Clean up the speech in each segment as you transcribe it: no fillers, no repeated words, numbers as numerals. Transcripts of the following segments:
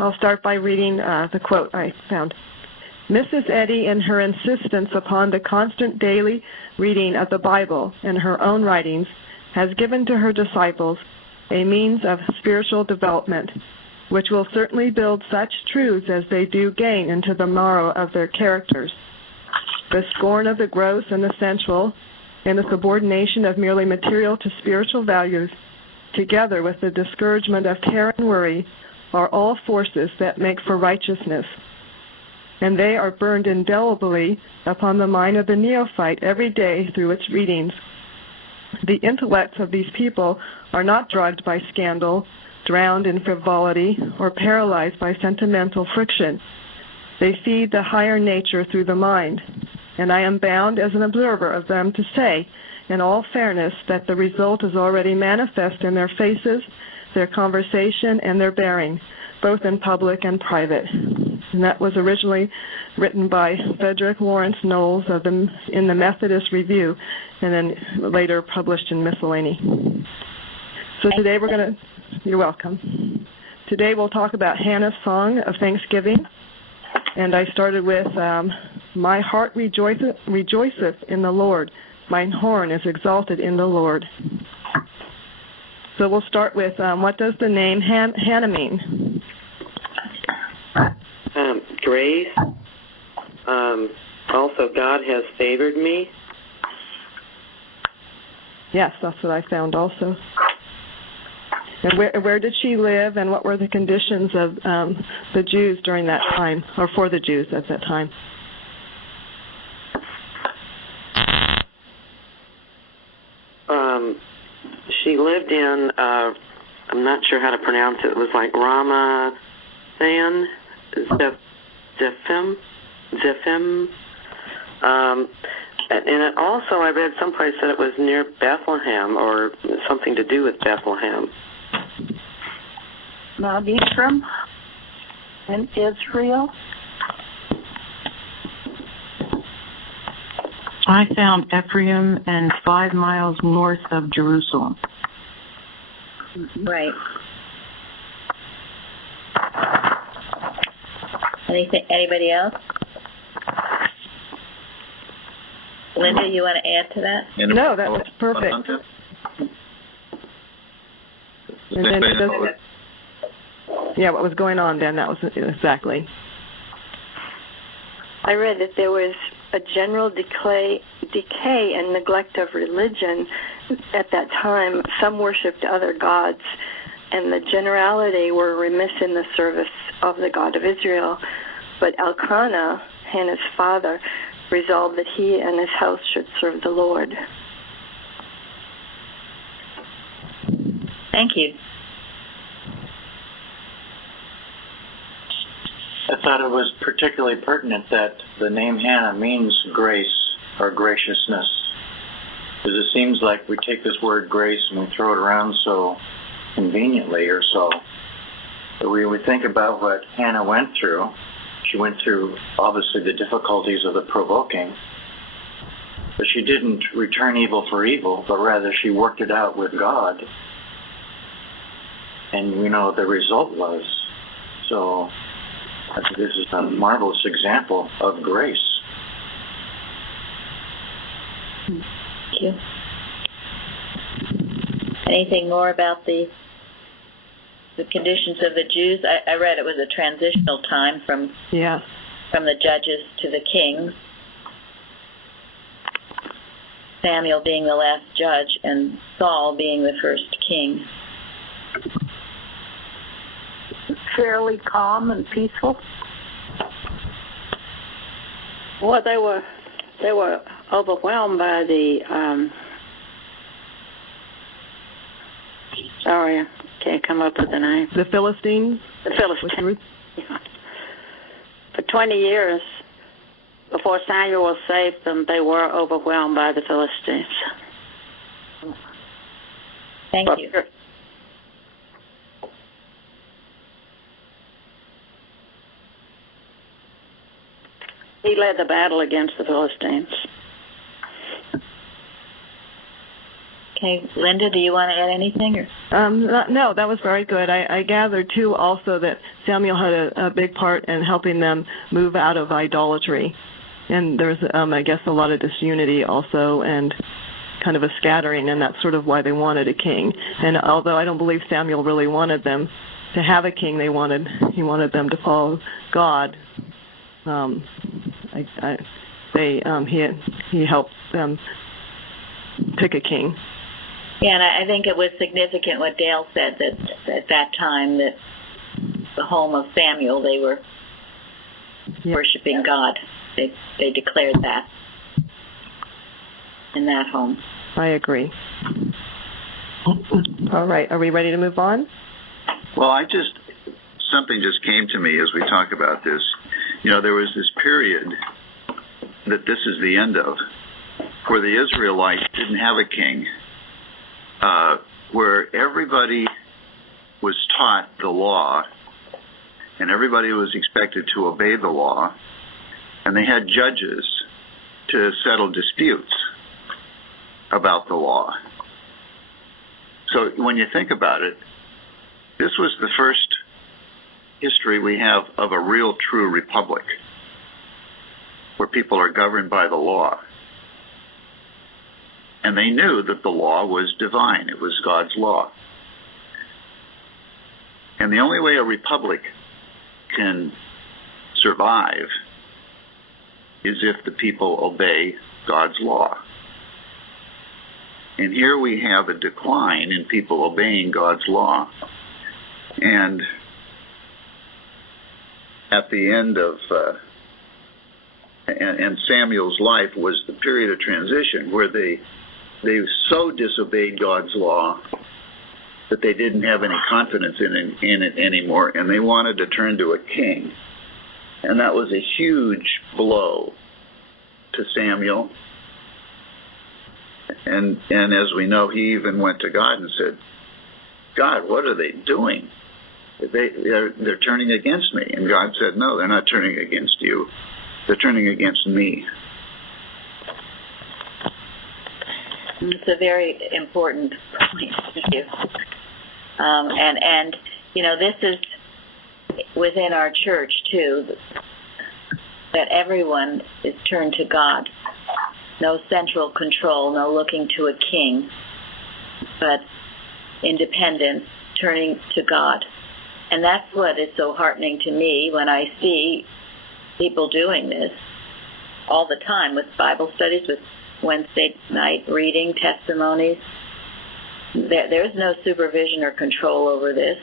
I'll start by reading the quote I found. Mrs. Eddy, in her insistence upon the constant daily reading of the Bible and her own writings, has given to her disciples a means of spiritual development, which will certainly build such truths as they do gain into the marrow of their characters. The scorn of the gross and the sensual, and the subordination of merely material to spiritual values, together with the discouragement of care and worry, are all forces that make for righteousness, and they are burned indelibly upon the mind of the neophyte every day through its readings. The intellects of these people are not drugged by scandal, drowned in frivolity, or paralyzed by sentimental friction. They feed the higher nature through the mind, and I am bound as an observer of them to say, in all fairness, that the result is already manifest in their faces, their conversation, and their bearing, both in public and private. And that was originally written by Frederick Lawrence Knowles in the Methodist Review, and then later published in Miscellany. So today we're going to, you're welcome. Today we'll talk about Hannah's song of thanksgiving, and I started with, my heart rejoiceth in the Lord, mine horn is exalted in the Lord. So we'll start with, what does the name Hannah mean? Grace. Also, God has favored me. Yes, that's what I found also. And where did she live, and what were the conditions of the Jews during that time, or for the Jews at that time? She lived in, I'm not sure how to pronounce it, it was like Ramathan, Zephim. And it also, I read someplace that it was near Bethlehem, or something to do with Bethlehem. Mount Ephraim in Israel. I found Ephraim and 5 miles north of Jerusalem. Right. Anybody else? Linda, you want to add to that? No, that was perfect. And then what was going on then? That was exactly. I read that there was a general decay and neglect of religion at that time. Some worshipped other gods, and the generality were remiss in the service of the God of Israel. But Elkanah, Hannah's father, resolved that he and his house should serve the Lord. Thank you. I thought it was particularly pertinent that the name Hannah means grace or graciousness, because it seems like we take this word grace and we throw it around so conveniently or so. But we would think about what Hannah went through. She went through, obviously, the difficulties of the provoking, but she didn't return evil for evil, but rather she worked it out with God. And we know what the result was. So I think this is a marvelous example of grace. Thank you. Anything more about the conditions of the Jews? I read it was a transitional time from the judges to the kings. Samuel being the last judge and Saul being the first king. Fairly calm and peaceful. Well, they were overwhelmed by the sorry, I can't come up with the name. The Philistines? The Philistines. Yeah. For 20 years, before Samuel saved them, they were overwhelmed by the Philistines. Thank you. He led the battle against the Philistines. Okay, Linda, do you want to add anything? No, that was very good. I gathered, too, also that Samuel had a big part in helping them move out of idolatry. And there's, I guess, a lot of disunity also and kind of a scattering, and that's sort of why they wanted a king. And although I don't believe Samuel really wanted them to have a king, he wanted them to follow God. He helped them pick a king. Yeah, and I think it was significant what Dale said, that at that time that the home of Samuel, they were worshiping God. They declared that in that home. I agree. All right, are we ready to move on? Well, something just came to me as we talk about this. There was this period that this is the end of, where the Israelites didn't have a king, where everybody was taught the law, and everybody was expected to obey the law, and they had judges to settle disputes about the law. So when you think about it, this was the first history we have of a real, true republic, where people are governed by the law. And they knew that the law was divine. It was God's law. And the only way a republic can survive is if the people obey God's law. And here we have a decline in people obeying God's law. And at the end of and Samuel's life was the period of transition where they so disobeyed God's law that they didn't have any confidence in it anymore, and they wanted to turn to a king. And that was a huge blow to Samuel. And as we know, he even went to God and said, God, what are they doing? They're turning against me. And God said, no, they're not turning against you. They're turning against me. It's a very important point. Thank you. And this is within our church, too, that everyone is turned to God. No central control, no looking to a king, but independence, turning to God. And that's what is so heartening to me when I see people doing this all the time with Bible studies, with Wednesday night reading, testimonies. There's no supervision or control over this.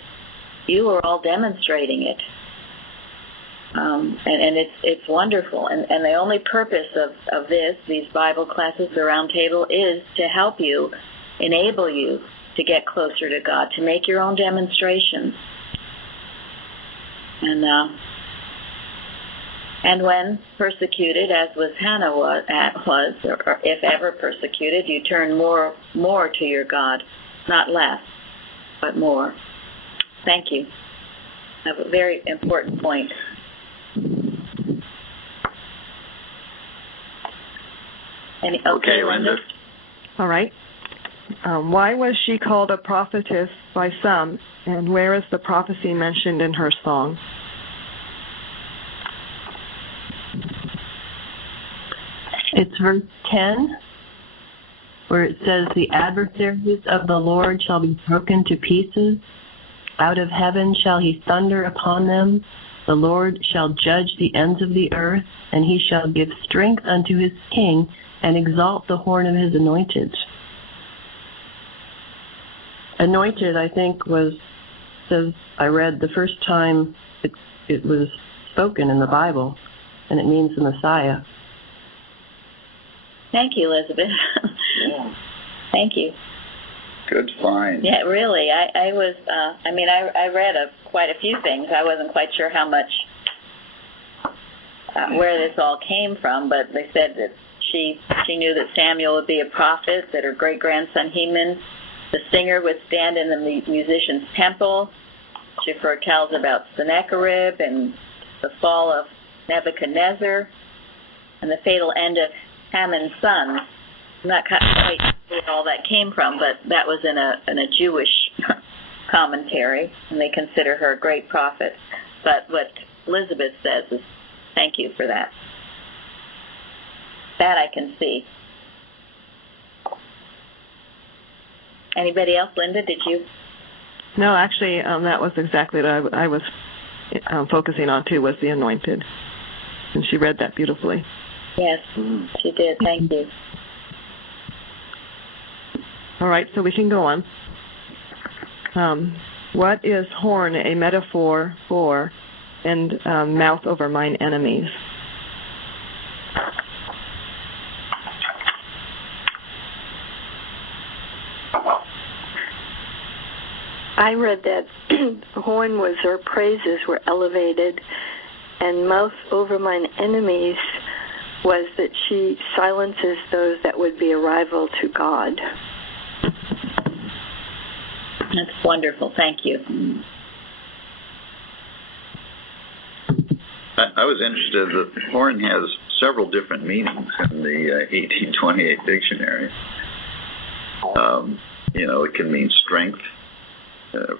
You are all demonstrating it. And it's wonderful. And the only purpose of these Bible classes, the round table, is to help you, enable you to get closer to God, to make your own demonstrations. And when persecuted, as was Hannah was, or if ever persecuted, you turn more to your God, not less, but more. Thank you. That's a very important point. Okay, Linda. All right. Why was she called a prophetess by some, and where is the prophecy mentioned in her song? It's verse 10, where it says, the adversaries of the Lord shall be broken to pieces. Out of heaven shall he thunder upon them. The Lord shall judge the ends of the earth, and he shall give strength unto his king, and exalt the horn of his anointed. Anointed, I think, says I read the first time it was spoken in the Bible, and it means the Messiah. Thank you, Elizabeth. Yeah. Thank you. Good find. Yeah, really. I was. I read quite a few things. I wasn't quite sure how much where this all came from, but they said that she knew that Samuel would be a prophet, that her great grandson Heman, the singer, would stand in the musician's temple. She foretells about Sennacherib and the fall of Nebuchadnezzar and the fatal end of Haman's son. I'm not quite where all that came from, but that was in a Jewish commentary, and they consider her a great prophet. But what Elizabeth says is, thank you for that. That I can see. Anybody else? Linda, did you? No, actually, that was exactly what I was focusing on, too, was the anointed. And she read that beautifully. Yes, she did. Thank you. All right, so we can go on. What is horn a metaphor for, and mouth over mine enemies? I read that horn was her praises were elevated, and mouth over mine enemies was that she silences those that would be a rival to God. That's wonderful. Thank you. I was interested that horn has several different meanings in the 1828 dictionary. It can mean strength,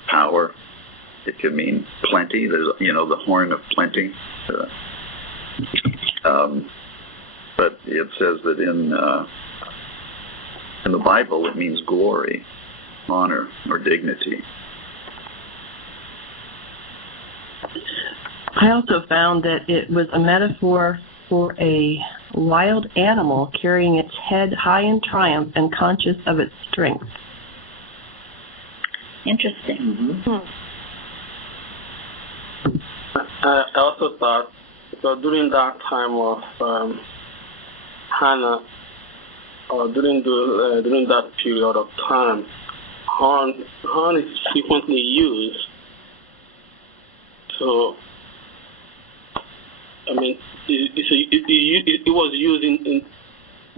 power. It can mean plenty. There's, the horn of plenty. But it says that in the Bible it means glory, honor, or dignity. I also found that it was a metaphor for a wild animal carrying its head high in triumph and conscious of its strength. Interesting. Mm-hmm. I also thought, because during that time of Hannah, or during that period of time, horn is frequently used. So, I mean, it was used in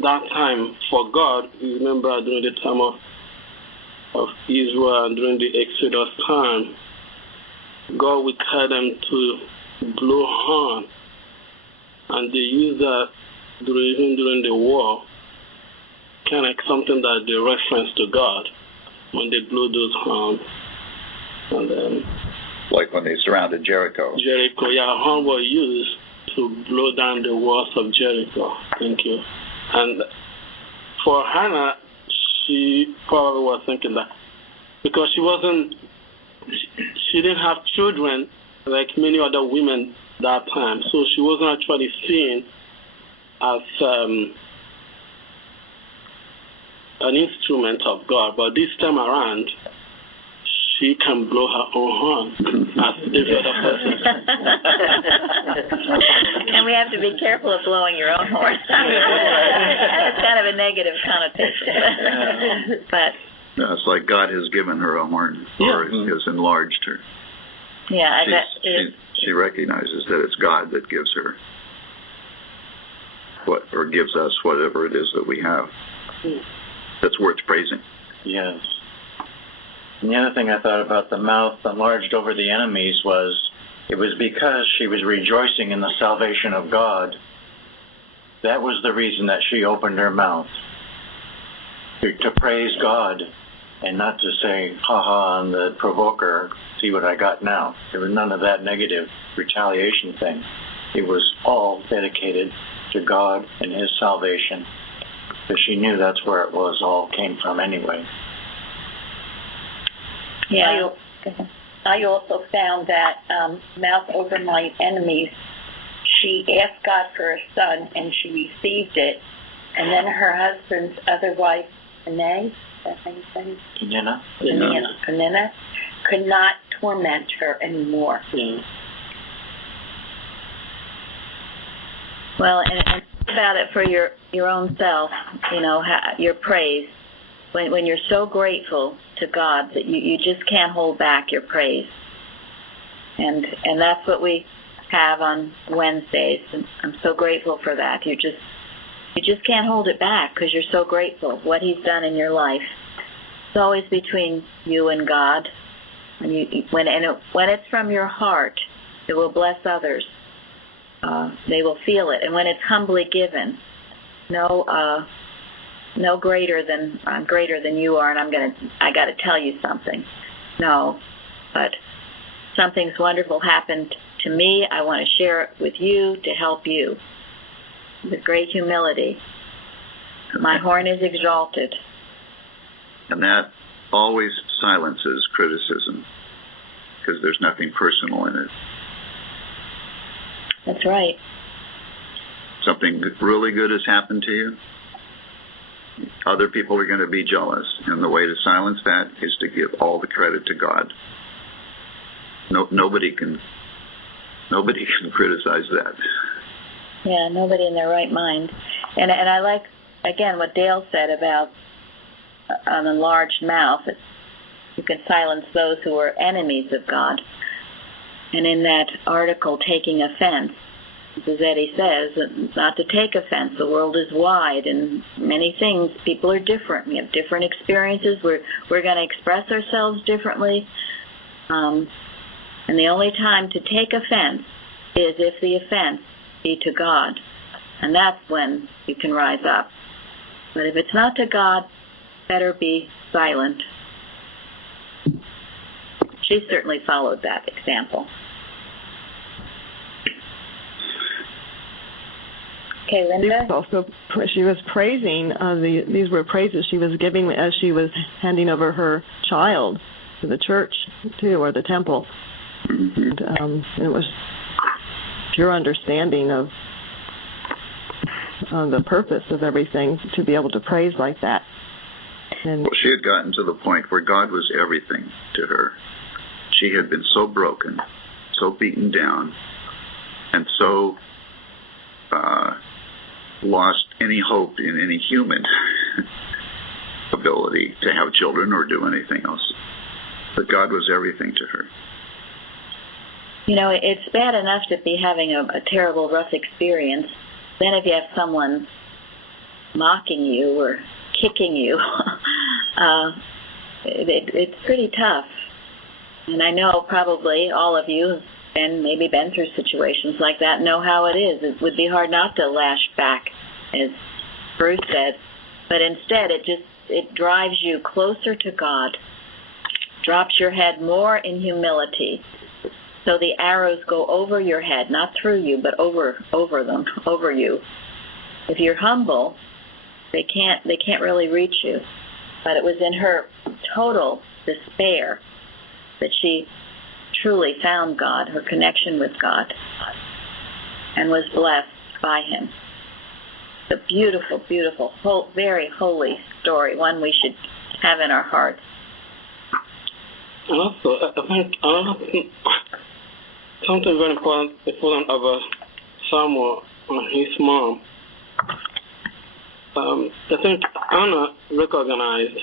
that time for God. You remember during the time of Israel and during the Exodus time, God would tell them to blow horn, and they use that even during the war, kind of like something that they reference to God when they blow those horns. And then, like when they surrounded Jericho. Horn was used to blow down the walls of Jericho. Thank you. And for Hannah, she probably was thinking that because she didn't have children like many other women that time, so she wasn't actually seen as an instrument of God. But this time around, she can blow her own horn as every other person. And we have to be careful of blowing your own horn. It's kind of a negative connotation. But it's like God has given her a horn, or has enlarged her. Yeah, she recognizes that it's God that gives her or gives us whatever it is that we have that's worth praising. Yes. And the other thing I thought about the mouth enlarged over the enemies was it was because she was rejoicing in the salvation of God. That was the reason that she opened her mouth, to praise God and not to say, ha-ha, on the provoker, see what I got now. There was none of that negative retaliation thing. It was all dedicated to God and His salvation, because she knew that's where it was all came from anyway. Yeah. I also found that mouth over my enemies, she asked God for a son, and she received it. And then her husband's other wife, Penina, could not torment her anymore. Yeah. Well, and think about it for your own self, your praise. When you're so grateful to God that you just can't hold back your praise. And that's what we have on Wednesdays, and I'm so grateful for that. You just can't hold it back because you're so grateful what He's done in your life. It's always between you and God. When it's from your heart, it will bless others. They will feel it. And when it's humbly given, no I'm greater than you are, and I got to tell you something. No, but something's wonderful happened to me. I want to share it with you to help you. With great humility. My horn is exalted. And that always silences criticism, because there's nothing personal in it. That's right. Something really good has happened to you, other people are going to be jealous, and the way to silence that is to give all the credit to God. Nobody can criticize that. Yeah, nobody in their right mind. And I like, again, what Dale said about an enlarged mouth. You can silence those who are enemies of God. And in that article, Taking Offense, as Eddie says, not to take offense. The world is wide, and many things, people are different. We have different experiences. We're going to express ourselves differently. And the only time to take offense is if the offense be to God. And that's when you can rise up. But if it's not to God, better be silent. She certainly followed that example. Okay, Linda? She was praising, these were praises she was giving as she was handing over her child to the church, too, or the temple. And it was pure understanding of the purpose of everything to be able to praise like that. And well, she had gotten to the point where God was everything to her. She had been so broken, so beaten down, and so lost any hope in any human ability to have children or do anything else. But God was everything to her. You know, it's bad enough to be having a terrible, rough experience. Then if you have someone mocking you or kicking you, it's pretty tough. And I know probably all of you have maybe been through situations like that, know how it is. It would be hard not to lash back, as Bruce said. But instead, it drives you closer to God, drops your head more in humility. So the arrows go over your head, not through you, but over you. If you're humble, they can't really reach you. But it was in her total despair that she truly found God, her connection with God, and was blessed by Him. It's a beautiful, beautiful, very holy story, one we should have in our hearts. And also, I think something very important about Samuel and his mom. I think Anna recognized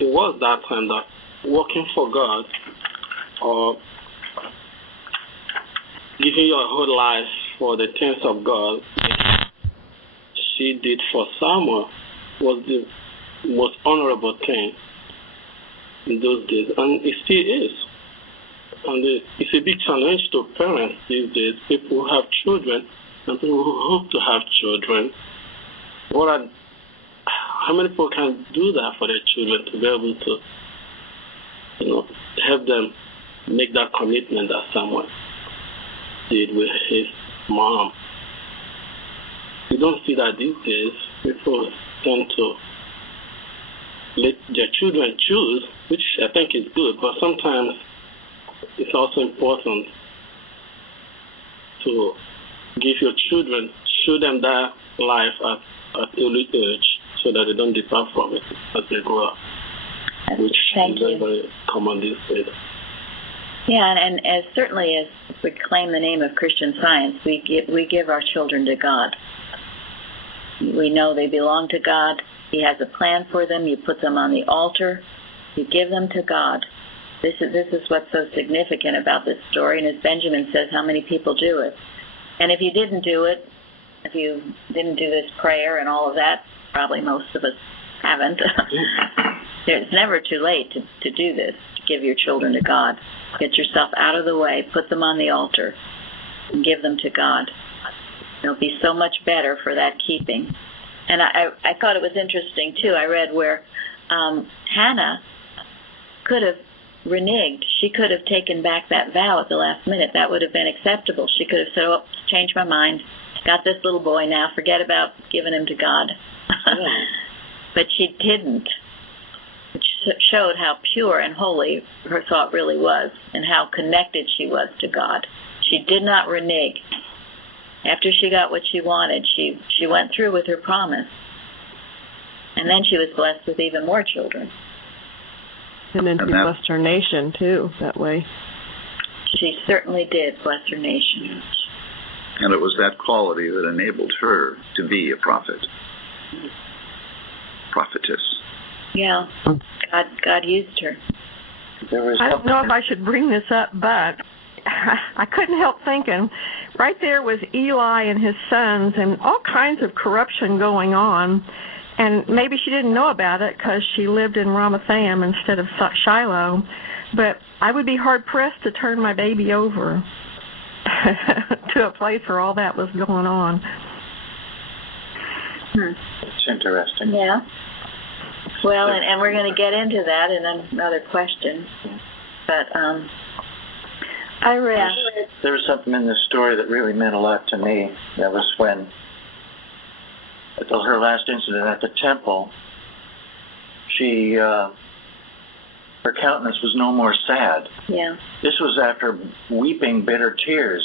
it was that time that working for God or giving your whole life for the things of God, she did for Samuel, was the most honorable thing in those days, and it still is. And it's a big challenge to parents these days, people who have children and people who hope to have children. How many people can do that for their children, to be able to, help them make that commitment that someone did with his mom? You don't see that these days. People tend to let their children choose, which I think is good, but sometimes it's also important to give your children, show them that life at early age so that they don't depart from it as they grow up, which is very, very common these days. Yeah, and as certainly as we claim the name of Christian Science, we give our children to God. We know they belong to God. He has a plan for them. You put them on the altar. You give them to God. This is what's so significant about this story. And as Benjamin says, how many people do it? And if you didn't do it, if you didn't do this prayer and all of that, probably most of us haven't. It's never too late to do this, to give your children to God. Get yourself out of the way, put them on the altar, and give them to God. It'll be so much better for that keeping And I thought it was interesting, too. I read where Hannah could have reneged. She could have taken back that vow at the last minute. That would have been acceptable. She could have said, oh, changed my mind. Got this little boy now. Forget about giving him to God. But she didn't, which showed how pure and holy her thought really was and how connected she was to God. She did not renege. After she got what she wanted, she went through with her promise. And then she was blessed with even more children. And then she blessed her nation, too, that way. She certainly did bless her nation. And it was that quality that enabled her to be a prophet. Prophetess. Yeah. God used her. I don't know if I should bring this up, but I couldn't help thinking, right there was Eli and his sons and all kinds of corruption going on. And maybe she didn't know about it because she lived in Ramathaim instead of Shiloh. But I would be hard-pressed to turn my baby over to a place where all that was going on. It's interesting. Yeah. Well, and we're going to get into that in another question. But I read. There was something in this story that really meant a lot to me. That was when, at her last incident at the temple, her countenance was no more sad. Yeah. This was after weeping bitter tears,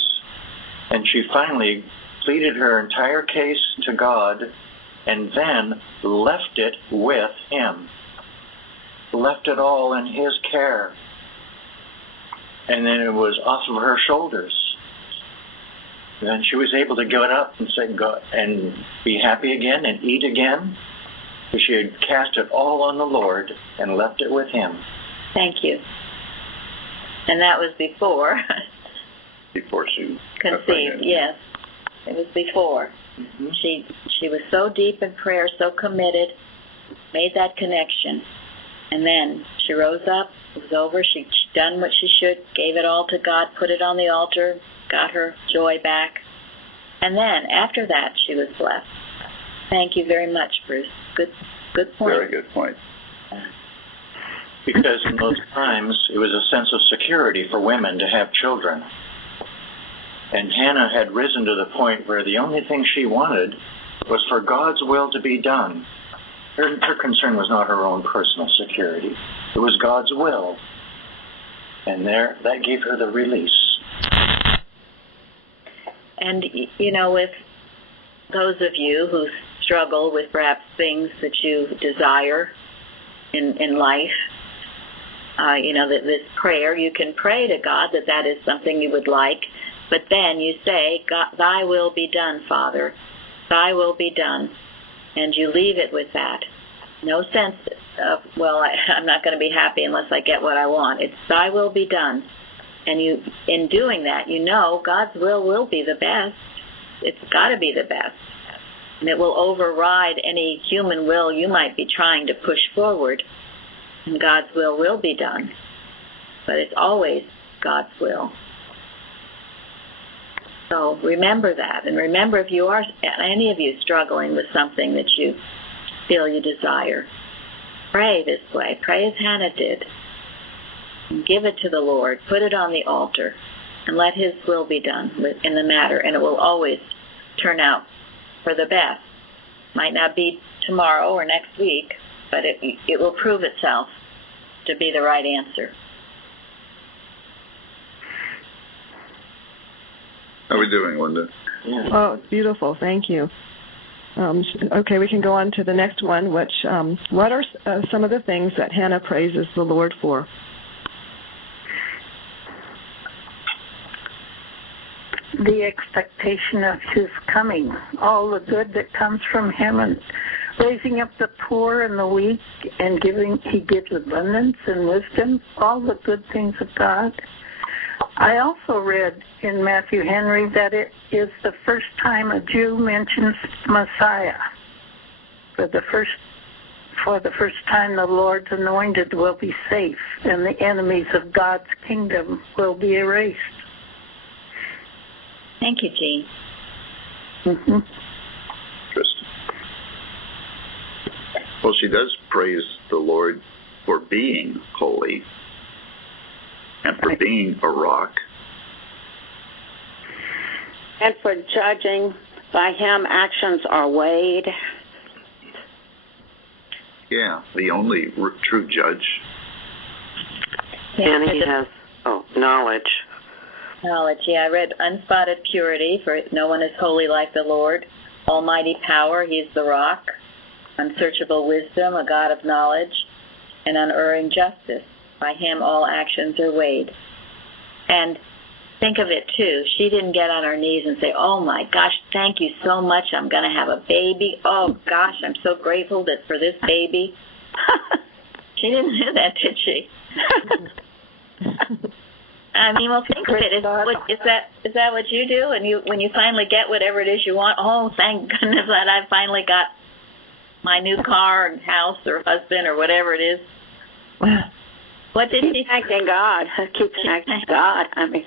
and she finally pleaded her entire case to God and then left it with Him. Left it all in His care. And then it was off of her shoulders. Then she was able to get up and say, "God," and be happy again and eat again. Because she had cast it all on the Lord and left it with Him. Thank you. And that was before. Before she conceived, yes. It was before. Mm-hmm. She was so deep in prayer, so committed, made that connection. And then she rose up, it was over, she'd done what she should, gave it all to God, put it on the altar, got her joy back. And then, after that, she was blessed. Thank you very much, Bruce. Good point. Very good point. Because in those times, it was a sense of security for women to have children. And Hannah had risen to the point where the only thing she wanted was for God's will to be done. Her concern was not her own personal security. It was God's will. And that gave her the release. And, with those of you who struggle with perhaps things that you desire in life, this prayer, you can pray to God that is something you would like, but then you say, God, Thy will be done, Father. Thy will be done. And you leave it with that. No sense of, I'm not going to be happy unless I get what I want. It's Thy will be done. And in doing that, God's will be the best. It's got to be the best. And it will override any human will you might be trying to push forward. And God's will be done. But it's always God's will. So remember that. And remember, if you are, any of you, struggling with something that you feel you desire, pray this way. Pray as Hannah did. And give it to the Lord. Put it on the altar. And let His will be done in the matter. And it will always turn out for the best. Might not be tomorrow or next week, but it will prove itself to be the right answer. How are we doing, Linda? Yeah. Oh, beautiful. Thank you. Okay, we can go on to the next one, which, what are some of the things that Hannah praises the Lord for? The expectation of His coming, all the good that comes from Him, and raising up the poor and the weak, and He gives abundance and wisdom, all the good things of God. I also read in Matthew Henry that it is the first time a Jew mentions Messiah. For the first time, the Lord's anointed will be safe, and the enemies of God's kingdom will be erased. Thank you, Jean. Mm-hmm. Interesting. Well, she does praise the Lord for being holy and for being a rock. And for judging by him, actions are weighed. Yeah, the only true judge. And he has knowledge. Knowledge, yeah. I read unspotted purity, for no one is holy like the Lord. Almighty power, he is the rock. Unsearchable wisdom, a God of knowledge. And unerring justice. By him all actions are weighed. And think of it, too. She didn't get on her knees and say, oh, my gosh, thank you so much. I'm going to have a baby. Oh, gosh, I'm so grateful for this baby. She didn't do that, did she? I mean, well, think of it. Is that what you do? And when you finally get whatever it is you want, oh, thank goodness that I finally got my new car and house or husband or whatever it is. What did she thanking God? I keep thanking God. I mean,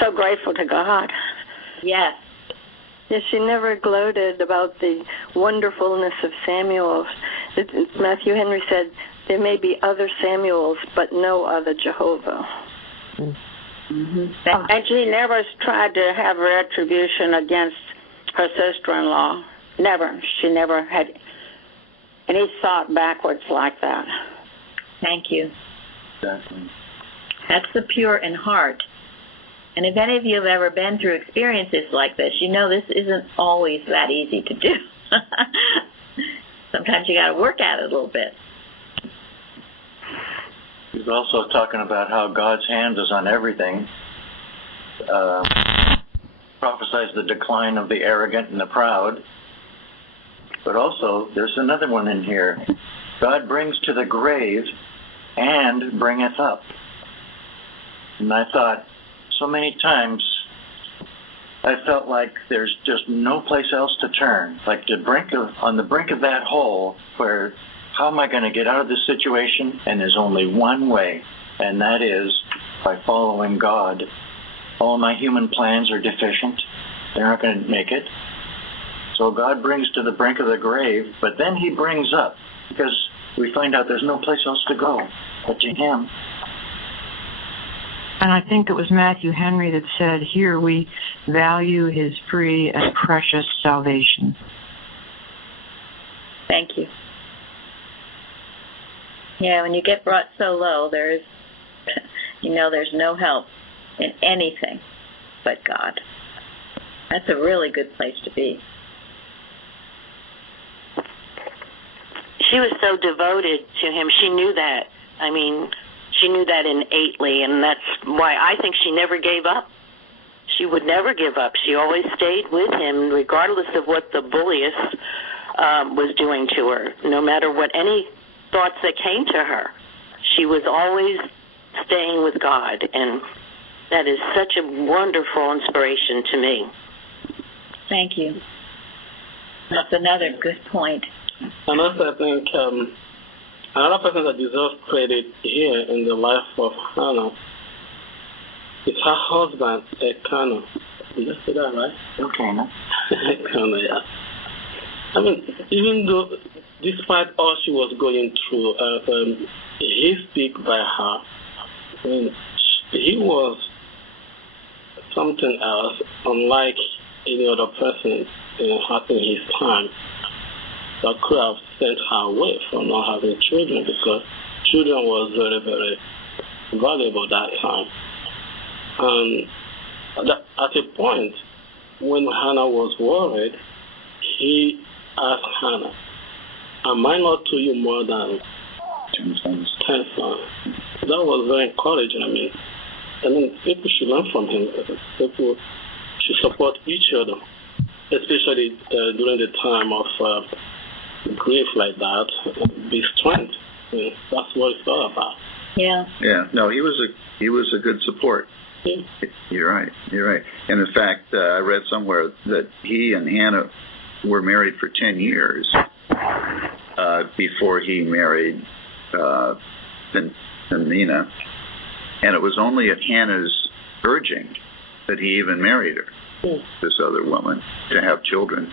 so grateful to God. Yes. Yes, she never gloated about the wonderfulness of Samuel. Matthew Henry said, there may be other Samuels, but no other Jehovah. Mm-hmm. And she never tried to have retribution against her sister-in-law. Never. She never had any thought backwards like that. Thank you. Exactly. That's the pure in heart. And if any of you have ever been through experiences like this, you know this isn't always that easy to do. Sometimes you got to work at it a little bit. He's also talking about how God's hand is on everything. Prophesies the decline of the arrogant and the proud. But also, there's another one in here. God brings to the grave and bringeth up. And I thought, so many times I felt like there's just no place else to turn. Like on the brink of that hole where, how am I going to get out of this situation? And there's only one way, and that is by following God. All my human plans are deficient. They're not going to make it. So God brings to the brink of the grave, but then he brings up, because we find out there's no place else to go but to him. And I think it was Matthew Henry that said, here we value his free and precious salvation. Thank you. Yeah, when you get brought so low, there's no help in anything but God. That's a really good place to be. She was so devoted to him. She knew that. I mean, she knew that innately, and that's why I think she never gave up. She would never give up. She always stayed with him, regardless of what the bulliest was doing to her. No matter what any thoughts that came to her, she was always staying with God, and that is such a wonderful inspiration to me. Thank you. That's another good point. And also, I think another person that deserves credit here in the life of Hannah is her husband, Elkanah. Did I say that right? Elkanah. Elkanah, yeah. I mean, even though, despite all she was going through, he speak by her. I mean, he was something else, unlike any other person in his time, that could have sent her away from not having children, because children was very, very valuable at that time. And at a point when Hannah was worried, he asked Hannah, am I not to you more than 10 sons? That was very encouraging. I mean, people should learn from him. People should support each other, especially during the time of grief like that. Be strength. That's what it's all about. Yeah. Yeah. No, he was a good support. Yeah. You're right. And in fact, I read somewhere that he and Hannah were married for 10 years before he married Peninnah, and it was only at Hannah's urging that he even married her, this other woman, to have children.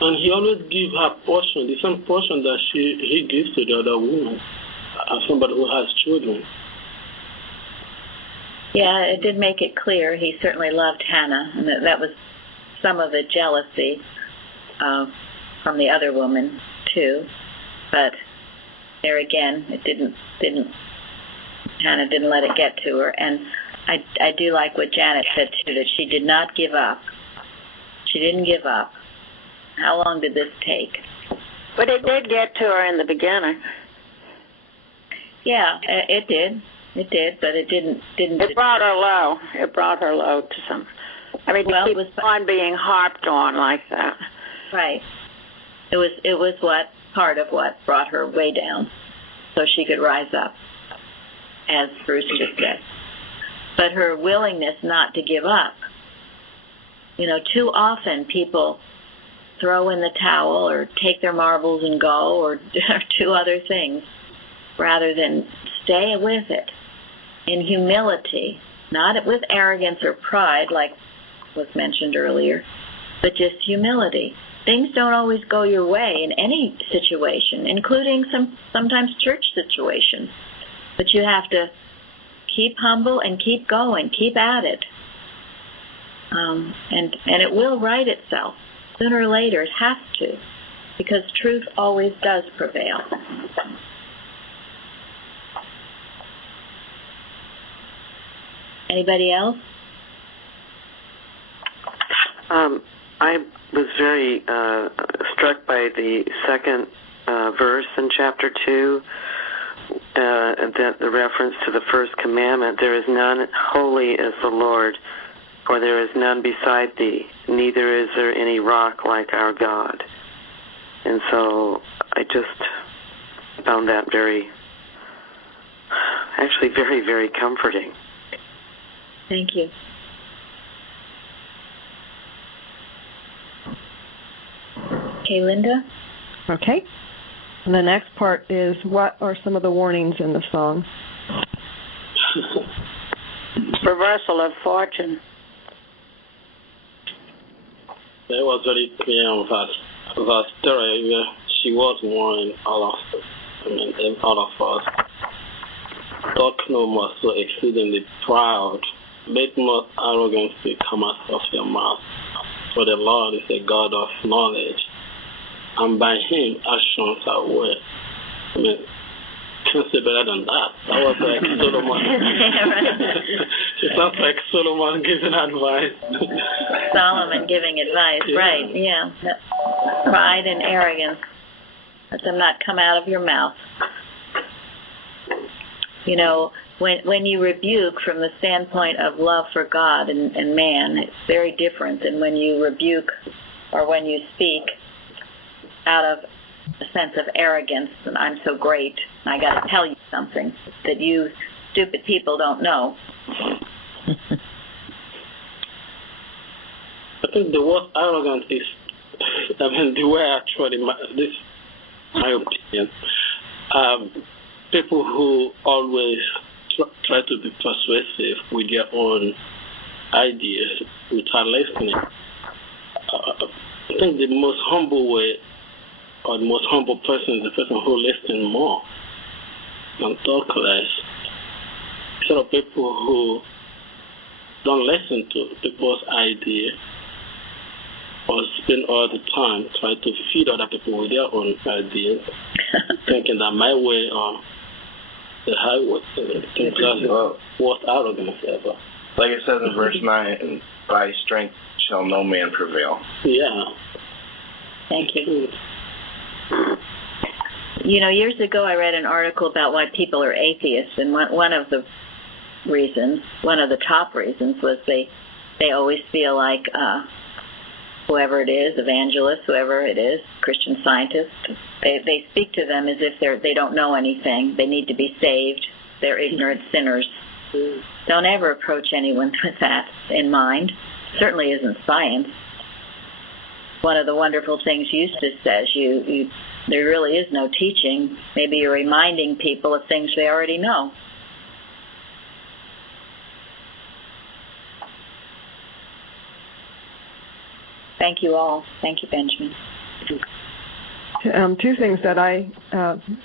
And he always gives her portion, the same portion that he gives to the other woman, somebody who has children. Yeah, it did make it clear he certainly loved Hannah, and that was some of the jealousy from the other woman too. But there again, it didn't. Hannah didn't let it get to her, and I do like what Janet said too, that she did not give up. She didn't give up. How long did this take? But it did get to her in the beginning. Yeah, it did. It did, but it didn't. It brought her low. It brought her low to some. I mean, to keep on being harped on like that. Right. It was part of what brought her way down, so she could rise up, as Bruce just said. But her willingness not to give up. You know, too often people throw in the towel or take their marbles and go or do other things rather than stay with it in humility, not with arrogance or pride like was mentioned earlier, but just humility. Things don't always go your way in any situation, including sometimes church situations. But you have to keep humble and keep going, keep at it. And it will right itself. Sooner or later, it has to, because truth always does prevail. Anybody else? I was very struck by the second verse in chapter 2, and that the reference to the first commandment, there is none holy as the Lord, for there is none beside thee, neither is there any rock like our God. And so I just found that very, very comforting. Thank you. Okay, Linda? Okay. And the next part is, what are some of the warnings in the song? Reversal of fortune. It was very clear on verse 3 where she was warning all of us. Talk no more so exceedingly proud, make not arrogancy come out of your mouth. For the Lord is a God of knowledge, and by him actions are well. I mean, can't say better than that. That was like Solomon. It sounds like Solomon giving advice. Solomon giving advice, yeah. Right, yeah. Pride and arrogance. Let them not come out of your mouth. You know, when you rebuke from the standpoint of love for God and man, it's very different than when you rebuke or when you speak out of a sense of arrogance and I'm so great, I got to tell you something that you stupid people don't know. I think the word arrogant is, I mean, the way actually, my opinion, people who always try to be persuasive with their own ideas without listening. I think the most humble way, or the most humble person, is the person who listens more and talk less. Instead of people who don't listen to people's ideas or spend all the time trying to feed other people with their own ideas, thinking that my way or the highway, I think that's the worst arrogance ever. Like it says in verse 9, by strength shall no man prevail. Yeah. Thank you. You know, years ago I read an article about why people are atheists, and one of the top reasons was they always feel like whoever it is, evangelist, whoever it is, Christian scientist, they speak to them as if they don't know anything. They need to be saved. They're ignorant sinners. Don't ever approach anyone with that in mind. Certainly isn't science. One of the wonderful things Eustace says, there really is no teaching. Maybe you're reminding people of things they already know. Thank you all. Thank you, Benjamin. Two things that I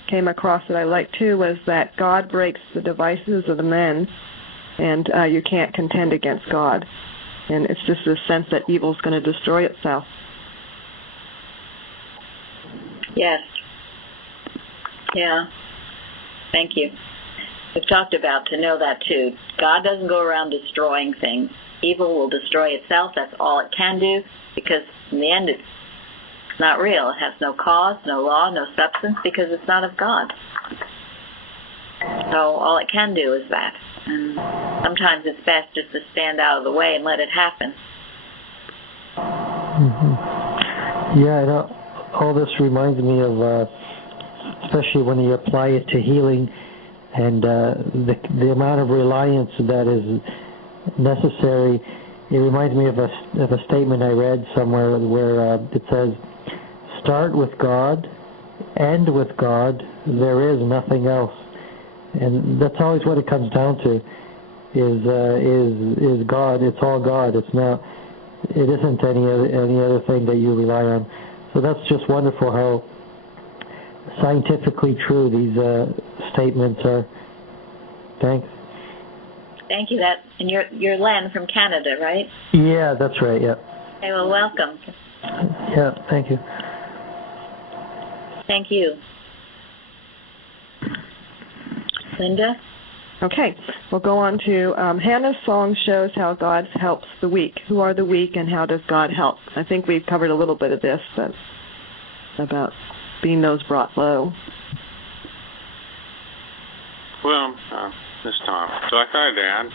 came across that I liked too was that God breaks the devices of the men, and you can't contend against God. And it's just this sense that evil's going to destroy itself. Yes. Yeah. Thank you. We've talked about to know that too. God doesn't go around destroying things. Evil will destroy itself. That's all it can do, because in the end it's not real. It has no cause, no law, no substance, because it's not of God. So all it can do is that. And sometimes it's best just to stand out of the way and let it happen. Mm-hmm. Yeah, I know. All this reminds me of, especially when you apply it to healing, and the amount of reliance that is necessary. It reminds me of a statement I read somewhere where it says, "Start with God, end with God. There is nothing else." And that's always what it comes down to. Is God? It's all God. It's not. It isn't any other thing that you rely on. So that's just wonderful how scientifically true these statements are. Thanks. Thank you. And you're Len from Canada, right? Yeah, that's right. Yeah. Okay. Well, welcome. Yeah. Thank you. Thank you. Linda? Okay. We'll go on to Hannah's song shows how God helps the weak. Who are the weak and how does God help? I think we've covered a little bit of this, but about being those brought low. Well, this Tom. So I thought I'd add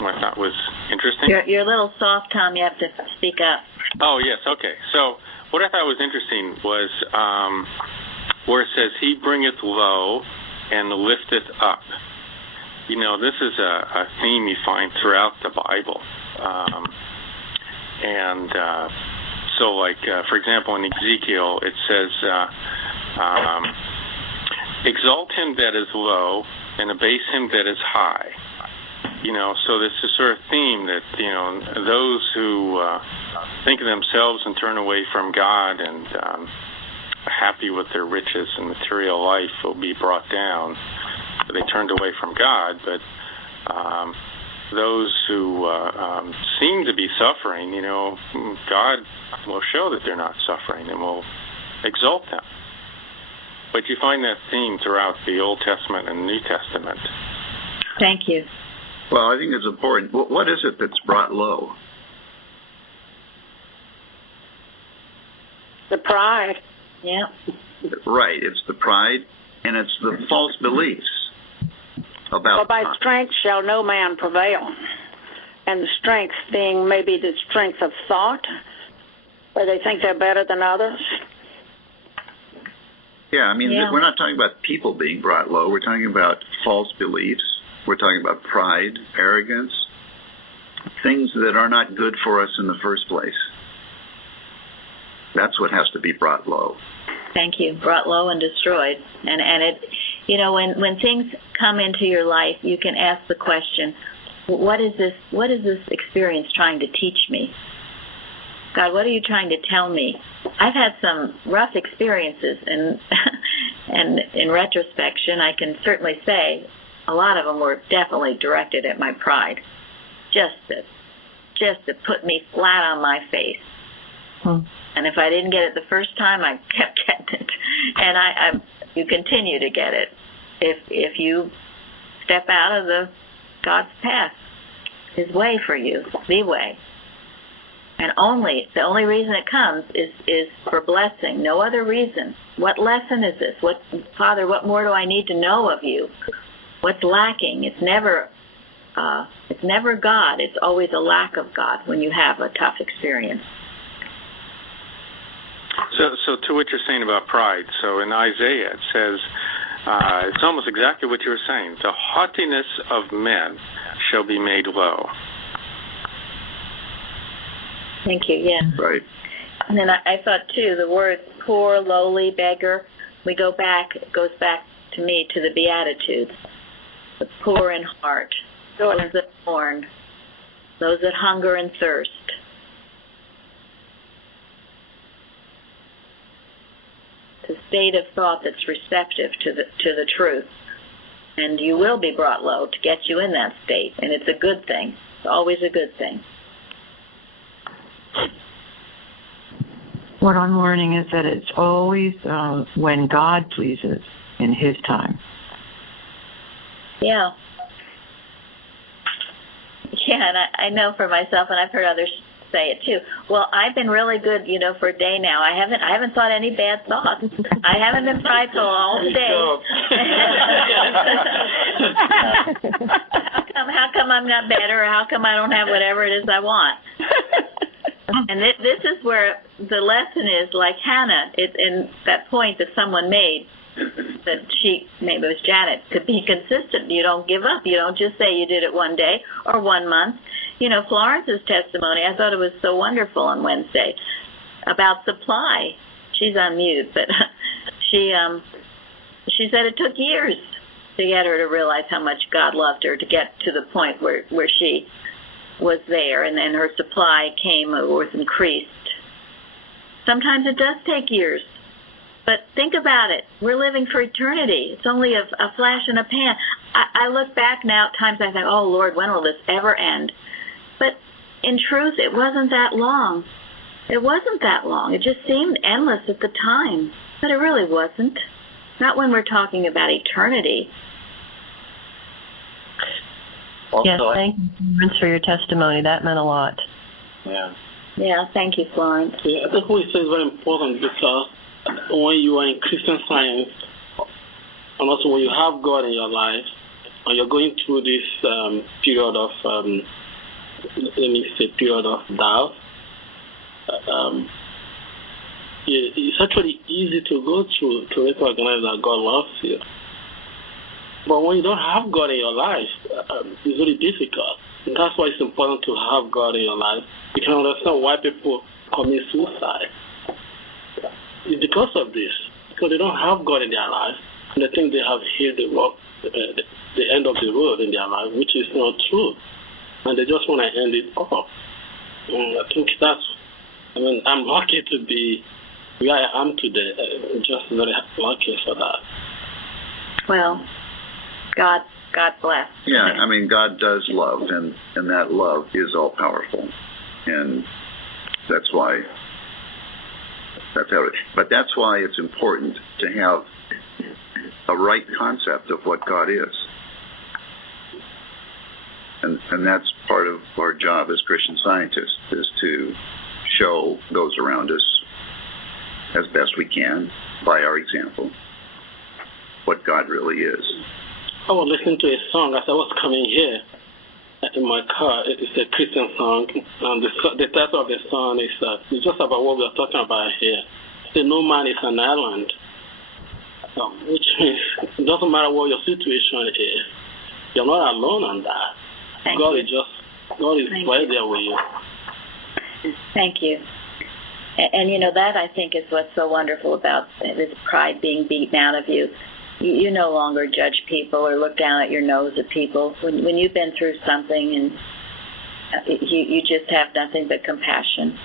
what I thought was interesting. You're a little soft, Tom. You have to speak up. Oh, yes. Okay. So what I thought was interesting was where it says, "He bringeth low and lifteth up." You know, this is a theme you find throughout the Bible. So, like, for example, in Ezekiel, it says, "Exalt him that is low and abase him that is high." You know, so this is sort of theme that, you know, those who think of themselves and turn away from God and are happy with their riches and material life will be brought down. They turned away from God, but those who seem to be suffering, you know, God will show that they're not suffering and will exalt them. But you find that theme throughout the Old Testament and New Testament. Thank you. Well, I think it's important. What is it that's brought low? The pride. Yeah. Right. It's the pride, and it's the false beliefs about. For by strength shall no man prevail. And the strength being maybe the strength of thought, where they think they're better than others. Yeah, I mean, we're not talking about people being brought low. We're talking about false beliefs. We're talking about pride, arrogance, things that are not good for us in the first place. That's what has to be brought low. Thank you. Brought low and destroyed. And it, you know, when things come into your life, you can ask the question, what is this experience trying to teach me? God, what are you trying to tell me? I've had some rough experiences, and in retrospection, I can certainly say a lot of them were definitely directed at my pride, just to put me flat on my face. And if I didn't get it the first time, I kept getting it, and you continue to get it if you step out of God's path, His way for you, the way. And the only reason it comes is for blessing, no other reason. What lesson is this? Father, what more do I need to know of you? What's lacking? It's never God. It's always a lack of God when you have a tough experience. So to what you're saying about pride, so in Isaiah it says, it's almost exactly what you were saying. The haughtiness of men shall be made low. Thank you, yeah. Right. And then I thought, too, the words poor, lowly, beggar, it goes back to me to the Beatitudes. The poor in heart, those that mourn, those that hunger and thirst. To state of thought that's receptive to the truth. And you will be brought low to get you in that state, and it's a good thing. It's always a good thing. What I'm learning is that it's always when God pleases in His time. Yeah. Yeah, and I know for myself, and I've heard others say it too. Well, I've been really good, for a day now. I haven't thought any bad thoughts. I haven't been prideful all day. How come I'm not better? Or how come I don't have whatever it is I want? And this is where the lesson is, like Hannah, in that point that someone made, that maybe it was Janet, to be consistent. You don't give up. You don't just say you did it one day or 1 month. Florence's testimony, I thought it was so wonderful on Wednesday about supply. She's on mute, but she said it took years to get her to realize how much God loved her, to get to the point where she was there, and then her supply came or was increased. Sometimes it does take years, but think about it. We're living for eternity. It's only a flash in a pan. I look back now at times I think, oh, Lord, when will this ever end? But in truth, it wasn't that long. It wasn't that long. It just seemed endless at the time, but it really wasn't. Not when we're talking about eternity. Yes, thank you, Florence, for your testimony. That meant a lot. Yeah. Yeah, thank you, Florence. Yeah, I think what you say is very important, because when you are in Christian Science, and also when you have God in your life, and you're going through this period of, period of doubt, it's actually easy to go through to recognize that God loves you. But when you don't have God in your life, it's really difficult. And that's why it's important to have God in your life. You can understand why people commit suicide. It's because of this. Because they don't have God in their life, and they think they have hit the end of the road in their life, which is not true. And they just want to end it off. And I think I'm lucky to be where I am today. I'm just very lucky for that. Well, God bless. Yeah, God does love, and that love is all powerful, and that's why. But that's why it's important to have a right concept of what God is, and that's part of our job as Christian scientists, is to show those around us as best we can by our example what God really is. I was listening to a song as I was coming here in my car. It's a Christian song, and the title of the song is it's just about what we're talking about here. No man is an island, which means it doesn't matter what your situation is, you're not alone on that. God is right there with you. Thank you. And that I think is what's so wonderful about this pride being beaten out of you. You no longer judge people or look down at your nose at people. When you've been through something, and you just have nothing but compassion.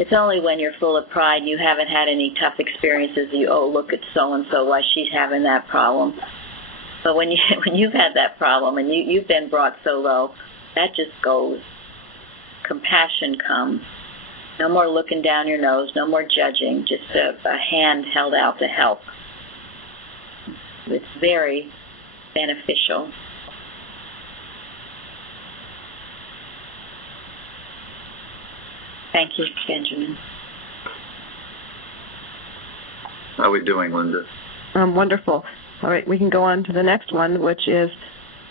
It's only when you're full of pride, you haven't had any tough experiences, look at so-and-so, why she's having that problem. But when you've had that problem and you've been brought so low, that just goes. Compassion comes. No more looking down your nose, no more judging, just a hand held out to help. It's very beneficial. Thank you, Benjamin. How are we doing, Linda? Wonderful. All right, we can go on to the next one, which is,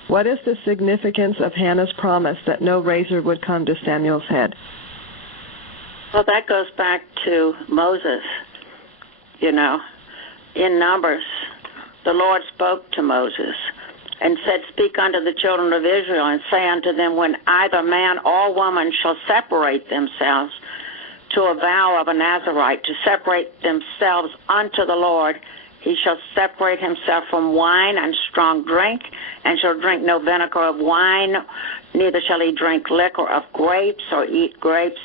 what is the significance of Hannah's promise that no razor would come to Samuel's head? Well, that goes back to Moses. In Numbers, the Lord spoke to Moses and said, speak unto the children of Israel and say unto them, when either man or woman shall separate themselves to a vow of a Nazarite, to separate themselves unto the Lord, he shall separate himself from wine and strong drink, and shall drink no vinegar of wine, neither shall he drink liquor of grapes or eat grapes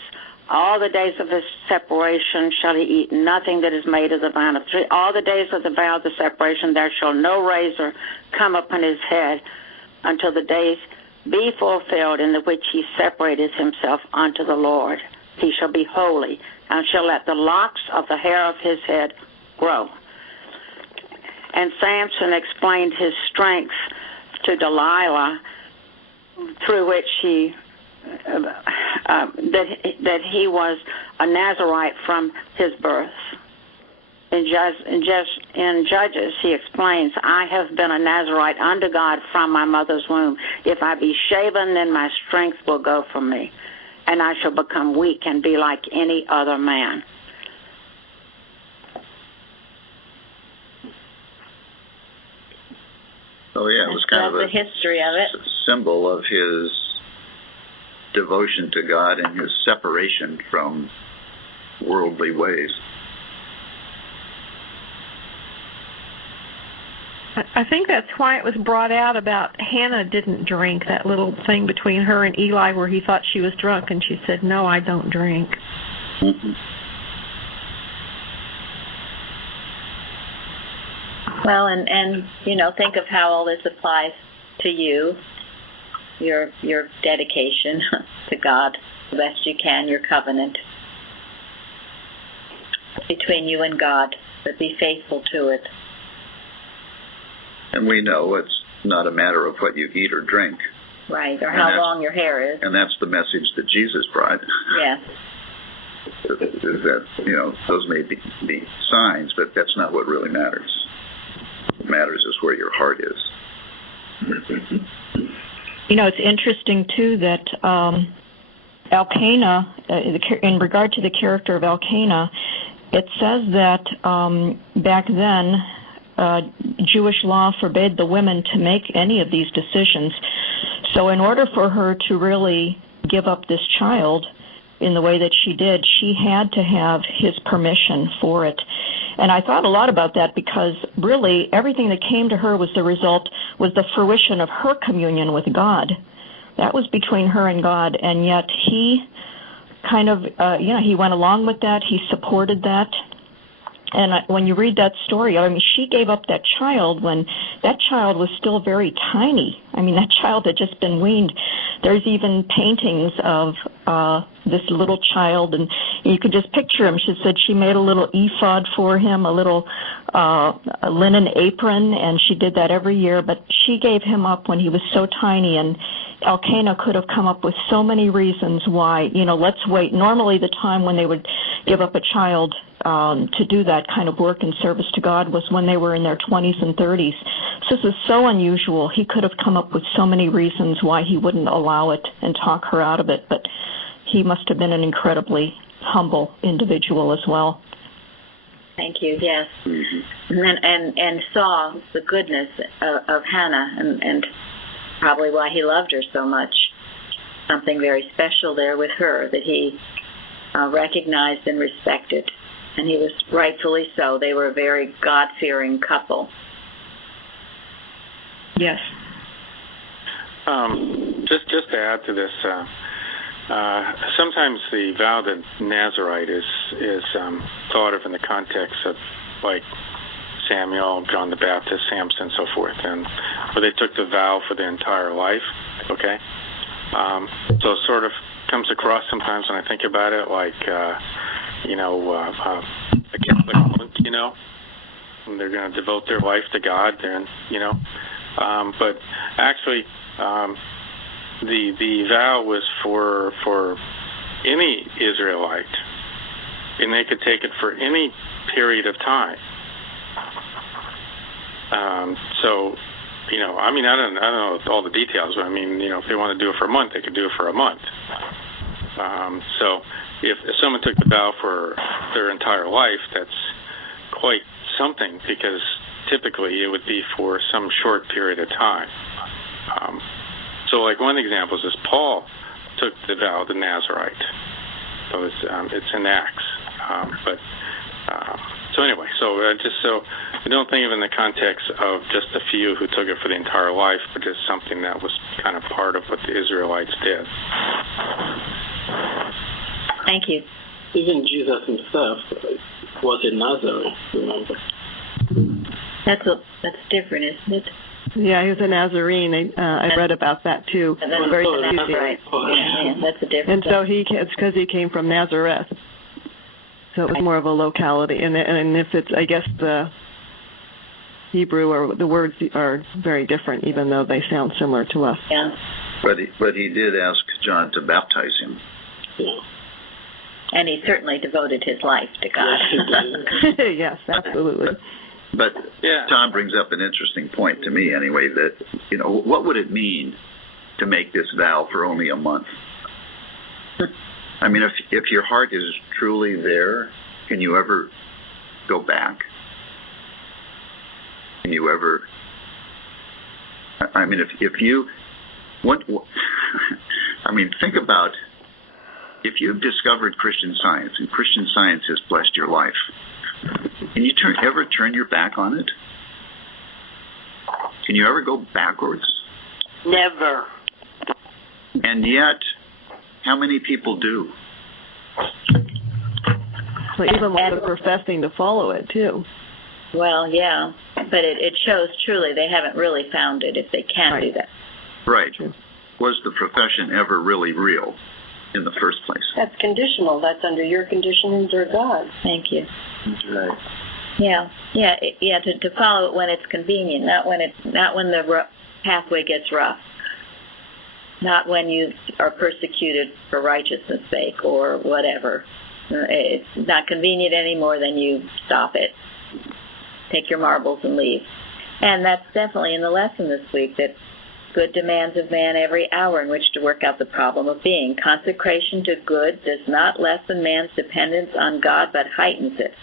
All the days of his separation shall he eat nothing that is made of the vine of the tree. All the days of the vow of the separation there shall no razor come upon his head until the days be fulfilled in the which he separated himself unto the Lord. He shall be holy, and shall let the locks of the hair of his head grow. And Samson explained his strength to Delilah, through which he that he was a Nazarite from his birth. In Judges, he explains, I have been a Nazarite unto God from my mother's womb. If I be shaven, then my strength will go from me, and I shall become weak and be like any other man. Oh, yeah, it was kind of the history of it. Symbol of his devotion to God and his separation from worldly ways. I think that's why it was brought out about Hannah didn't drink, that little thing between her and Eli where he thought she was drunk, and she said, no, I don't drink. Mm-hmm. Well, and think of how all this applies to you, your dedication to God, the best you can, your covenant between you and God, but be faithful to it. And we know it's not a matter of what you eat or drink. Right, or how long your hair is. And that's the message that Jesus brought. Yes. Is that, those may be signs, but that's not what really matters. What matters is where your heart is. It's interesting, too, that Elkanah, in regard to the character of Elkanah, it says that back then, Jewish law forbade the women to make any of these decisions. So in order for her to really give up this child in the way that she did, she had to have his permission for it. And I thought a lot about that because really everything that came to her was the fruition of her communion with God. That was between her and God, and yet he kind of, he went along with that, he supported that. And when you read that story, she gave up that child when that child was still very tiny. That child had just been weaned. There's even paintings of this little child, and you could just picture him. She said she made a little ephod for him, a little a linen apron, and she did that every year. But she gave him up when he was so tiny, and Elkanah could have come up with so many reasons why, let's wait. Normally the time when they would give up a child to do that kind of work in service to God was when they were in their 20s and 30s. So this is so unusual. He could have come up with so many reasons why he wouldn't allow it and talk her out of it, but he must have been an incredibly humble individual as well. Thank you, yes. Mm-hmm. And saw the goodness of Hannah and probably why he loved her so much. Something very special there with her that he recognized and respected. And he was rightfully so. They were a very God-fearing couple. Yes. Just to add to this, sometimes the vow to Nazarite is thought of in the context of like Samuel, John the Baptist, Samson, so forth, and where they took the vow for their entire life. Okay, so it sort of comes across sometimes when I think about it, like a Catholic monk, when they're going to devote their life to God, but actually, the vow was for any Israelite, and they could take it for any period of time. I don't know all the details, but if they want to do it for a month, they could do it for a month. So if someone took the vow for their entire life, that's quite something, because typically it would be for some short period of time. So like one example is Paul took the vow to Nazarite. So it's in Acts. So anyway, so I don't think of it in the context of just a few who took it for the entire life, but just something that was kind of part of what the Israelites did. Thank you. Even Jesus himself was a Nazarene, remember? That's different, isn't it? Yeah, he was a Nazarene. I read about that too. And that's very confusing. Right. Yeah, that's a different. And so it's because he came from Nazareth. So it was more of a locality. And if it's, I guess the Hebrew or the words are very different, even though they sound similar to us. Yeah. But he did ask John to baptize him. Yeah. And he certainly devoted his life to God. Yes, absolutely. But Tom brings up an interesting point to me anyway, that, what would it mean to make this vow for only a month? I mean, if your heart is truly there, can you ever go back? Can you ever... I mean, if you... I mean, think about... If you've discovered Christian Science, and Christian Science has blessed your life, can you ever turn your back on it? Can you ever go backwards? Never. And yet, how many people do? Well, even when they're professing to follow it, too. Well, yeah, but it shows truly they haven't really found it if they can't do that. Right. Was the profession ever really real in the first place? That's conditional. That's under your conditions or God. Thank you. That's right. Yeah. To follow it when it's convenient, not when the pathway gets rough, not when you are persecuted for righteousness' sake or whatever. It's not convenient anymore. Then you stop it, take your marbles and leave. And that's definitely in the lesson this week, that good demands of man every hour in which to work out the problem of being. Consecration to good does not lessen man's dependence on God, but heightens it.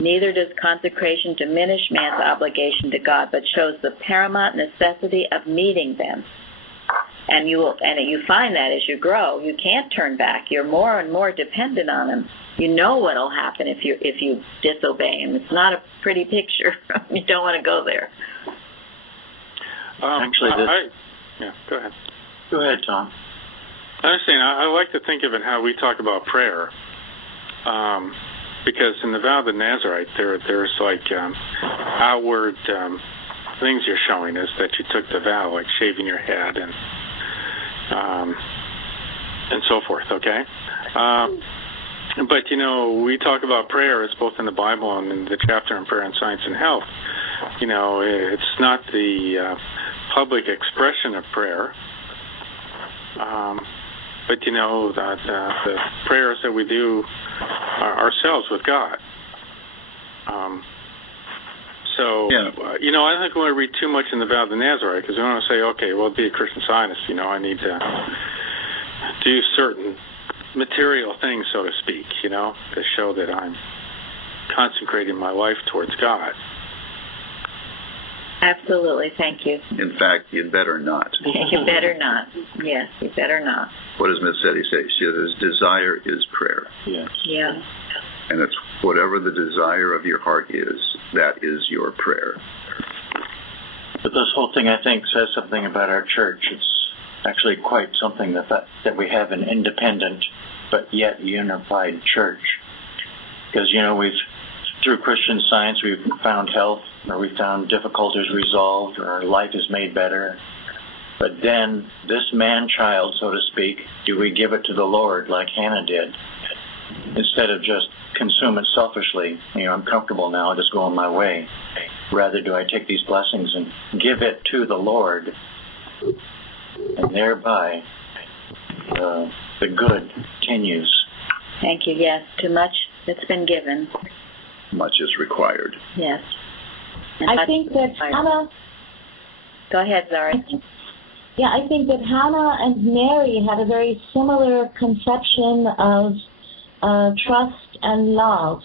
Neither does consecration diminish man's obligation to God, but shows the paramount necessity of meeting them. And you find that as you grow, you can't turn back. You're more and more dependent on him. You know what will happen if you disobey him. It's not a pretty picture. You don't want to go there. Actually, go ahead. Go ahead, Tom. I understand. I like to think of it how we talk about prayer, because in the vow of the Nazarite, there's like outward things you're showing us that you took the vow, like shaving your head and so forth. Okay. But we talk about prayer. It's both in the Bible and in the chapter on prayer and science and health. It's not the public expression of prayer, but the prayers that we do ourselves with God. I don't think we want to read too much in the vow of the Nazarite, because we want to say, okay, well, be a Christian Scientist, I need to do certain material things, so to speak, to show that I'm consecrating my life towards God. Absolutely, thank you. In fact, you'd better not. You better not. Yes, you better not. What does Miss Eddy say? She says, desire is prayer. Yes. Yeah. And it's whatever the desire of your heart is, that is your prayer. But this whole thing, I think, says something about our church. It's actually quite something that we have an independent but yet unified church. Because, through Christian Science, we've found health, or we've found difficulties resolved, or our life is made better. But then, this man-child, so to speak, do we give it to the Lord like Hannah did? Instead of just consume it selfishly, I'm comfortable now, I'll just go on my way. Rather, do I take these blessings and give it to the Lord, and thereby the good continues. Thank you. Yes, too much that's been given. Much is required. Yes. I think that Hannah... Go ahead, Zari. Yeah, I think that Hannah and Mary had a very similar conception of trust and love.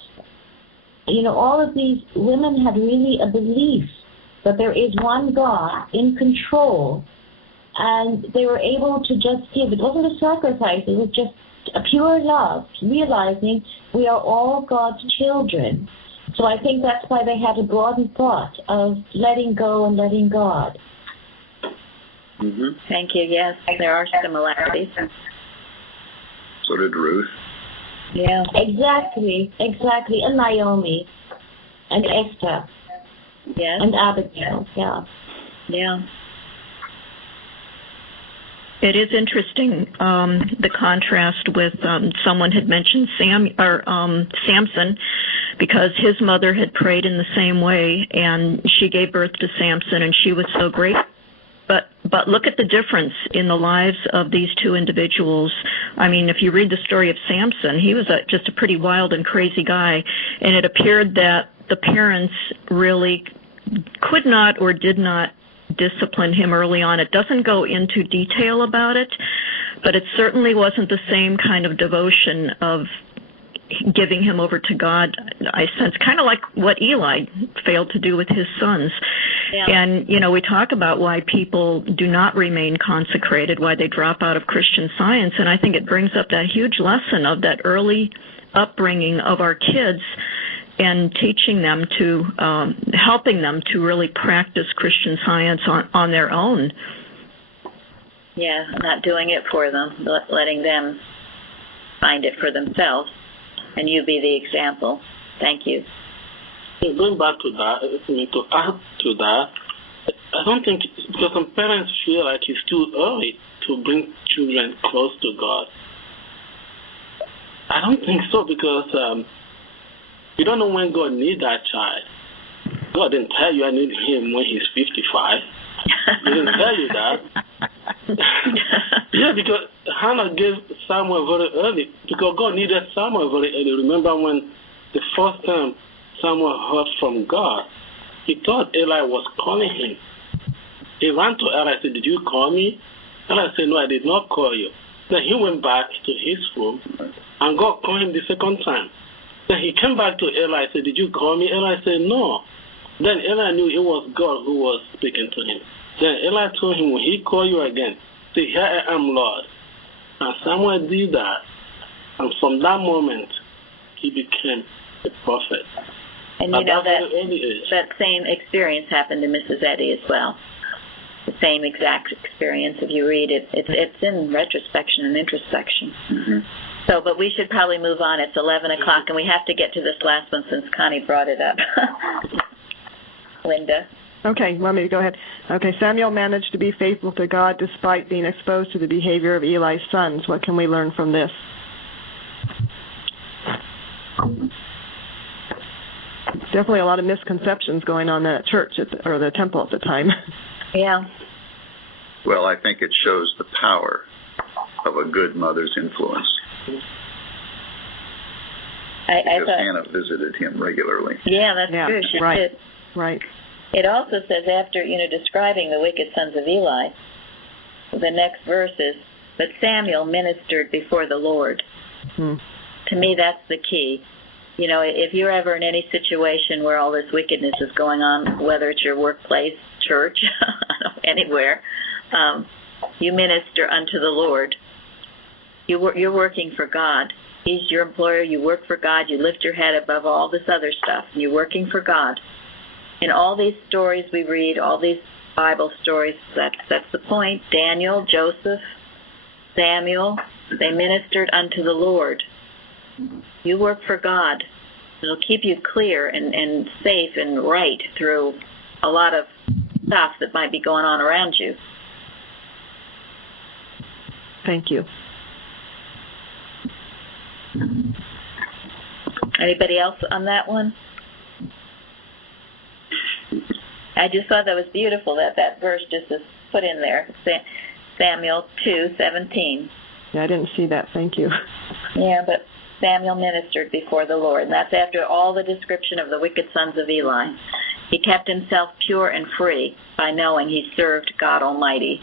All of these women had really a belief that there is one God in control, and they were able to just give. It wasn't a sacrifice, it was just a pure love, realizing we are all God's children. So I think that's why they had a broadened thought of letting go and letting God. Thank you. Yes, there are similarities. So did Ruth. Yeah. Exactly. And Naomi. And Esther. Yes. And Abigail. Yeah. Yeah. It is interesting, the contrast with someone had mentioned Samson, because his mother had prayed in the same way, and she gave birth to Samson, and she was so great. But look at the difference in the lives of these two individuals. I mean, if you read the story of Samson, he was just a pretty wild and crazy guy, and it appeared that the parents really could not or did not discipline him early on. It doesn't go into detail about it, but it certainly wasn't the same kind of devotion of giving him over to God, I sense, kind of like what Eli failed to do with his sons. Yeah. And, we talk about why people do not remain consecrated, why they drop out of Christian Science, and I think it brings up that huge lesson of that early upbringing of our kids and teaching them to, helping them to really practice Christian Science on their own. Yeah, not doing it for them, letting them find it for themselves, and you be the example. Thank you. Going back to that, to add to that, I don't think, because some parents feel like it's too early to bring children close to God. I don't think so, because you don't know when God needs that child. God didn't tell you I need him when he's 55. He didn't tell you that. Yeah, because Hannah gave Samuel very early, because God needed Samuel very early. Remember when the first time Samuel heard from God, he thought Eli was calling him. He ran to Eli and said, "Did you call me?" Eli said, "No, I did not call you." Then he went back to his room, and God called him the second time. Then he came back to Eli and said, "Did you call me?" Eli said, "No." Then Eli knew it was God who was speaking to him. Then Eli told him, "When he called you again, say, 'Here I am, Lord.'" And Samuel did that. And from that moment, he became a prophet. And that same experience happened to Mrs. Eddy as well. The same exact experience. If you read it, it's in retrospection and introspection. Mm-hmm. So, but we should probably move on. It's 11 o'clock, and we have to get to this last one since Connie brought it up. Linda. Okay, let me go ahead. Okay, Samuel managed to be faithful to God despite being exposed to the behavior of Eli's sons. What can we learn from this? Definitely a lot of misconceptions going on in that church or the temple at the time. Yeah. Well, I think it shows the power of a good mother's influence. Because Hannah visited him regularly. Yeah, that's true. She did. Right. It also says after, describing the wicked sons of Eli, the next verse is, "But Samuel ministered before the Lord." To me, that's the key. If you're ever in any situation where all this wickedness is going on, whether it's your workplace, church, anywhere, you minister unto the Lord. You're working for God. He's your employer. You work for God. You lift your head above all this other stuff. You're working for God. In all these stories we read, all these Bible stories, that's the point. Daniel, Joseph, Samuel, they ministered unto the Lord. You work for God. It'll keep you clear and safe and right through a lot of stuff that might be going on around you. Thank you. Anybody else on that one? I just thought that was beautiful that verse just is put in there. Samuel 2:17. Yeah, I didn't see that. Thank you. Yeah, but Samuel ministered before the Lord. And that's after all the description of the wicked sons of Eli. He kept himself pure and free by knowing he served God Almighty.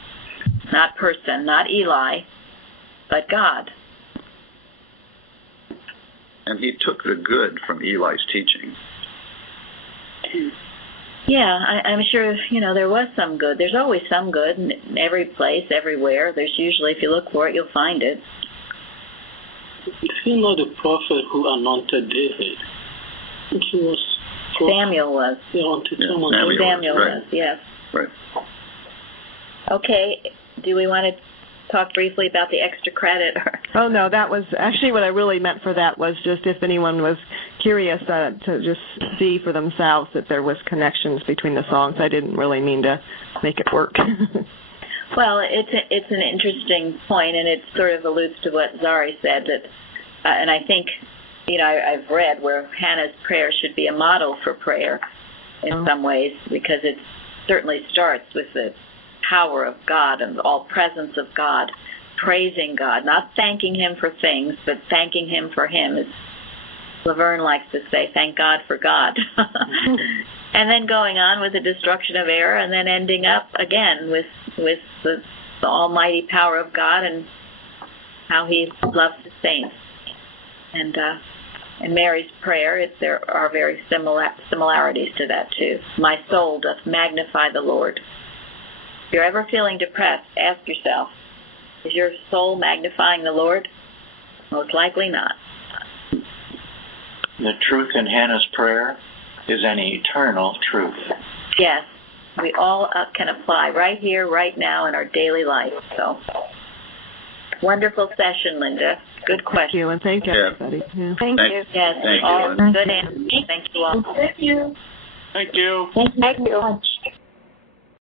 Not person, not Eli, but God. And he took the good from Eli's teaching. Yeah, I'm sure, there was some good. There's always some good in every place, everywhere. There's usually, if you look for it, you'll find it. Is he not the prophet who anointed David? I think he was. Samuel was. Samuel was, yes. Right. Okay, do we want to talk briefly about the extra credit? Oh, no, that was actually what I really meant for that was just if anyone was curious to just see for themselves that there was connections between the songs. I didn't really mean to make it work. Well, it's an interesting point, and it sort of alludes to what Zari said, that, and I think, I've read where Hannah's prayer should be a model for prayer in some ways, because it certainly starts with the power of God and all presence of God, praising God, not thanking Him for things, but thanking Him for Him. As Laverne likes to say, thank God for God. And then going on with the destruction of error, and then ending up again with the almighty power of God and how He loves His saints. And Mary's prayer, there are very similarities to that too. My soul doth magnify the Lord. If you're ever feeling depressed, ask yourself, is your soul magnifying the Lord? Most likely not. The truth in Hannah's prayer is an eternal truth. Yes, we all can apply right here, right now in our daily life. So, wonderful session, Linda. Good question. Thank you, and thank everybody. Yeah. Thank you. Yes, thank all you. good answers. Thank you all. Thank you. Thank you. Thank you so much.